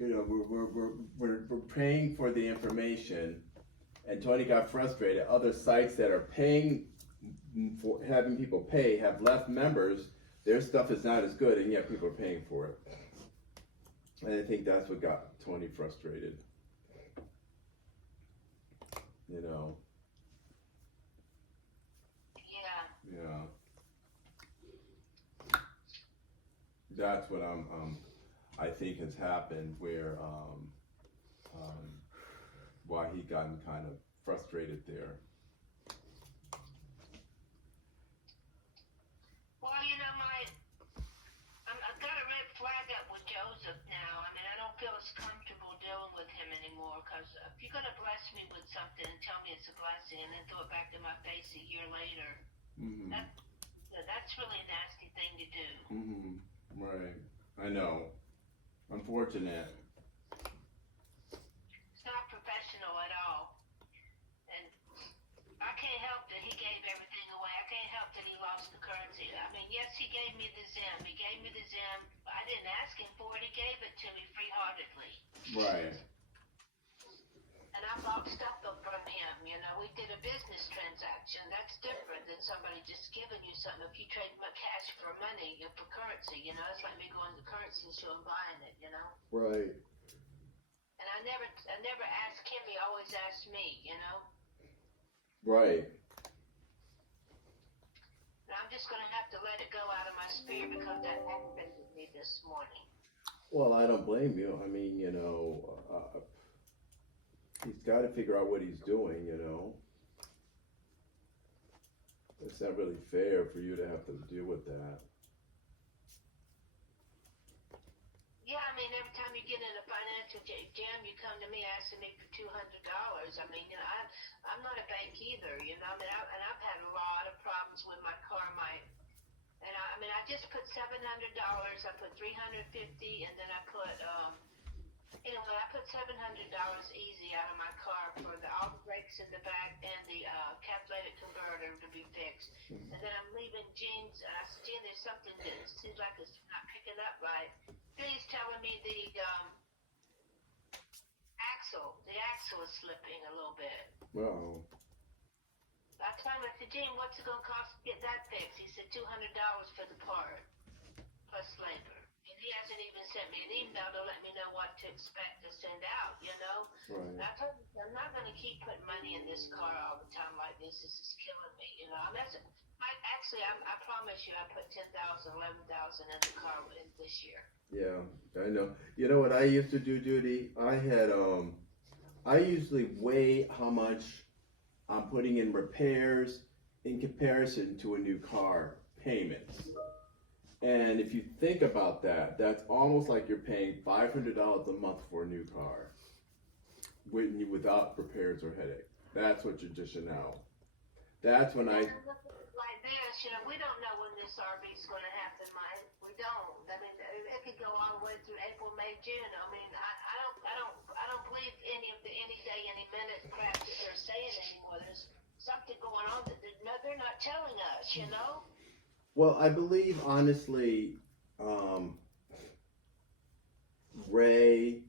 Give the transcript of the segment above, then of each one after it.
You know, we're paying for the information, and Tony got frustrated. Other sites that are paying for having people pay have less members. Their stuff is not as good, and yet people are paying for it. And I think that's what got Tony frustrated. You know. Yeah. Yeah. That's what I think has happened where why he gotten kind of frustrated there. Well, you know, I've got a red flag up with Joseph now. I mean, I don't feel as comfortable dealing with him anymore because if you're going to bless me with something and tell me it's a blessing and then throw it back in my face a year later, Mm-hmm. that's really a nasty thing to do. Mm-hmm. Right. I know. Unfortunate. It's not professional at all. And I can't help that he gave everything away. I can't help that he lost the currency. I mean, yes, he gave me the Zim. He gave me the Zim. I didn't ask him for it. He gave it to me free-heartedly. Right. And I bought stuff up from him. You know, we did a business transaction. That's different than somebody just giving you something. If you trade my cash for money, for currency, you know, it's like me going to the currency store and buying it, you know. Right. And I never asked him. He always asked me, you know. Right. And I'm just going to have to let it go out of my spirit because that happened with me this morning. Well, I don't blame you. I mean, you know, he's got to figure out what he's doing, you know. It's not really fair for you to have to deal with that. Yeah, I mean, every time you get in a financial jam, you come to me asking me for $200. I mean, you know, I'm not a bank either, you know. I mean, I've had a lot of problems with my car, I mean, I just put $700. I put $350, and then I put anyway, I put $700 easy out of my car for all the brakes in the back and the catalytic converter to be fixed. And then I'm leaving Gene's. I said, Gene, there's something that seems like it's not picking up right. He's telling me the axle is slipping a little bit. Wow. I told him, I said, Gene, what's it going to cost to get that fixed? He said, $200 for the part, plus labor. And he hasn't even sent me an email to let me know what to expect to send out, you know? Right. And I told him, I'm not going to keep putting money in this car all the time like this. This is killing me, you know? I promise you, I put $10,000, $11,000 in the car this year. Yeah, I know. You know what I used to do, Judy? I usually weigh how much I'm putting in repairs in comparison to a new car payments. And if you think about that, that's almost like you're paying $500 a month for a new car without repairs or headache. That's what you're dishing out. That's when I... Like this, you know, we don't know when this RV is going to happen, Mike. We don't. I mean, it could go all the way through April, May, June. I mean, I don't believe any day, any minute crap that they're saying anymore. There's something going on that they're not telling us, you know. Well, I believe honestly, Ray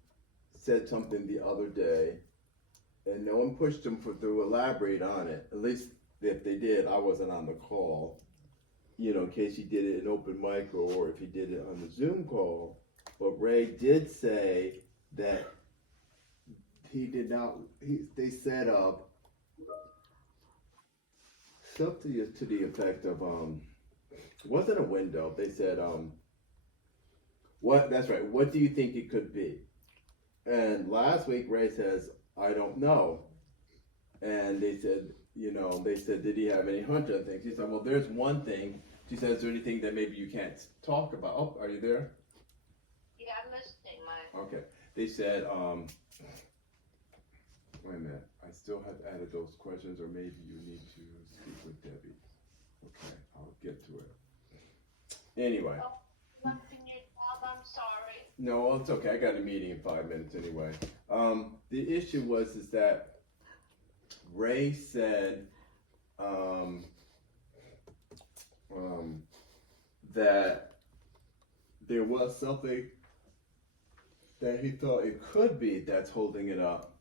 said something the other day, and no one pushed him to elaborate on it. At least if they did, I wasn't on the call. You know, in case he did it in open mic or if he did it on the Zoom call. But Ray did say that he did not. They set up something to the effect of it wasn't a window. They said what? That's right. What do you think it could be? And last week Ray says I don't know. And they said, you know, did he have any hunch on things? He said, well, there's one thing. She said, is there anything that maybe you can't talk about? Oh, are you there? Yeah, I'm listening, Mike. Okay. They said, wait a minute. I still have added those questions, or maybe you need to speak with Debbie. Okay, I'll get to it. Anyway. Oh, I'm sorry. No, it's okay. I got a meeting in 5 minutes anyway. The issue was that Ray said that there was something that he thought it could be that's holding it up,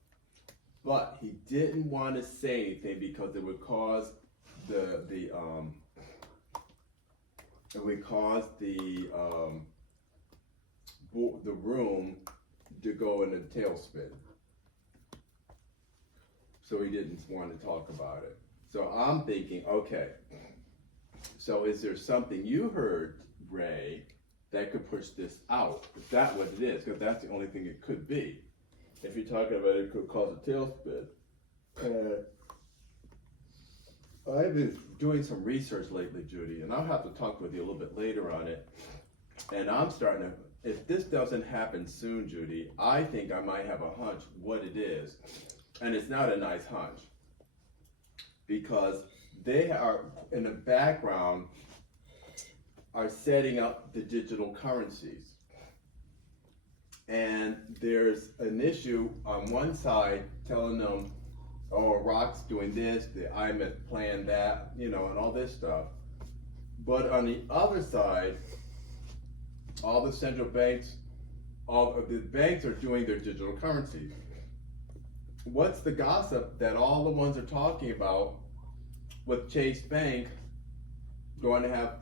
but he didn't want to say anything because it would cause the room to go in a tailspin. So he didn't want to talk about it. So I'm thinking, okay, so is there something you heard, Ray, that could push this out? Is that what it is? Because that's the only thing it could be. If you're talking about it could cause a tailspin. I've been doing some research lately, Judy, and I'll have to talk with you a little bit later on it. And I'm starting to, if this doesn't happen soon, Judy, I think I might have a hunch what it is. And it's not a nice hunch. Because they are, in the background, are setting up the digital currencies. And there's an issue on one side telling them, oh, Iraq's doing this, the IMF planned that, and all this stuff. But on the other side, all the central banks, all of the banks are doing their digital currencies. What's the gossip that all the ones are talking about with Chase Bank going to have,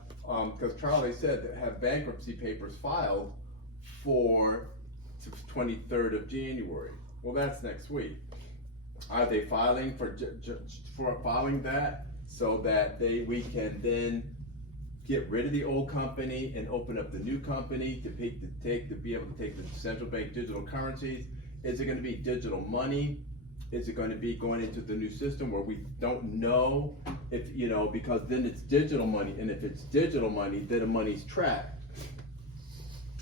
because Charlie said that have bankruptcy papers filed for 23rd of January. Well, that's next week. Are they filing for filing that so that we can then get rid of the old company and open up the new company to be able to take the central bank digital currencies? Is it going to be digital money? Is it going to be going into the new system where we don't know if, because then it's digital money, and if it's digital money, then the money's tracked.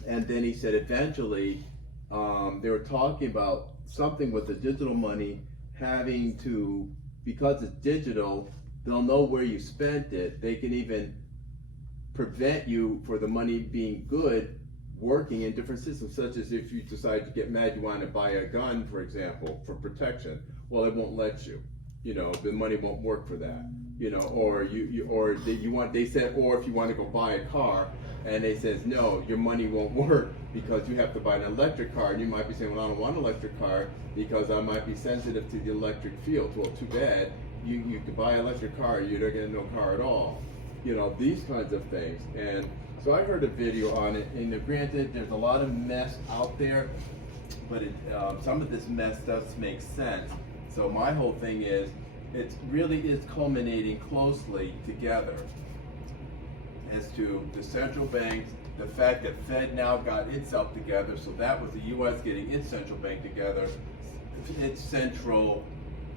And then he said eventually they were talking about something with the digital money having to, because it's digital, they'll know where you spent it. They can even prevent you for the money being good working in different systems, such as if you decide to get mad, you want to buy a gun, for example, for protection. Well, it won't let you. The money won't work for that. Or they said, or if you want to go buy a car, and they says no, your money won't work because you have to buy an electric car, and you might be saying, well, I don't want an electric car because I might be sensitive to the electric field. Well, too bad. You could buy an electric car, you're not getting no car at all. These kinds of things. And so I heard a video on it, and granted, there's a lot of mess out there, but some of this mess does make sense. So my whole thing is, it really is culminating closely together as to the central banks, the fact that Fed now got itself together, so that was the U.S. getting its central bank together, its central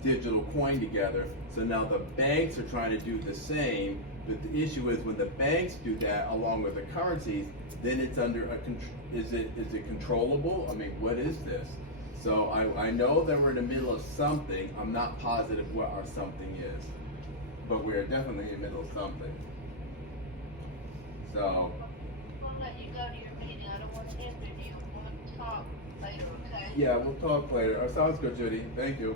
digital coin together. So now the banks are trying to do the same, but the issue is when the banks do that along with the currencies, then it's under is it controllable? I mean, what is this? So I know that we're in the middle of something. I'm not positive what our something is, but we're definitely in the middle of something. So We'll let you go to your meeting. I don't want to interview you. We'll talk later, okay? yeah, we'll talk later. Sounds good, Judy. Thank you.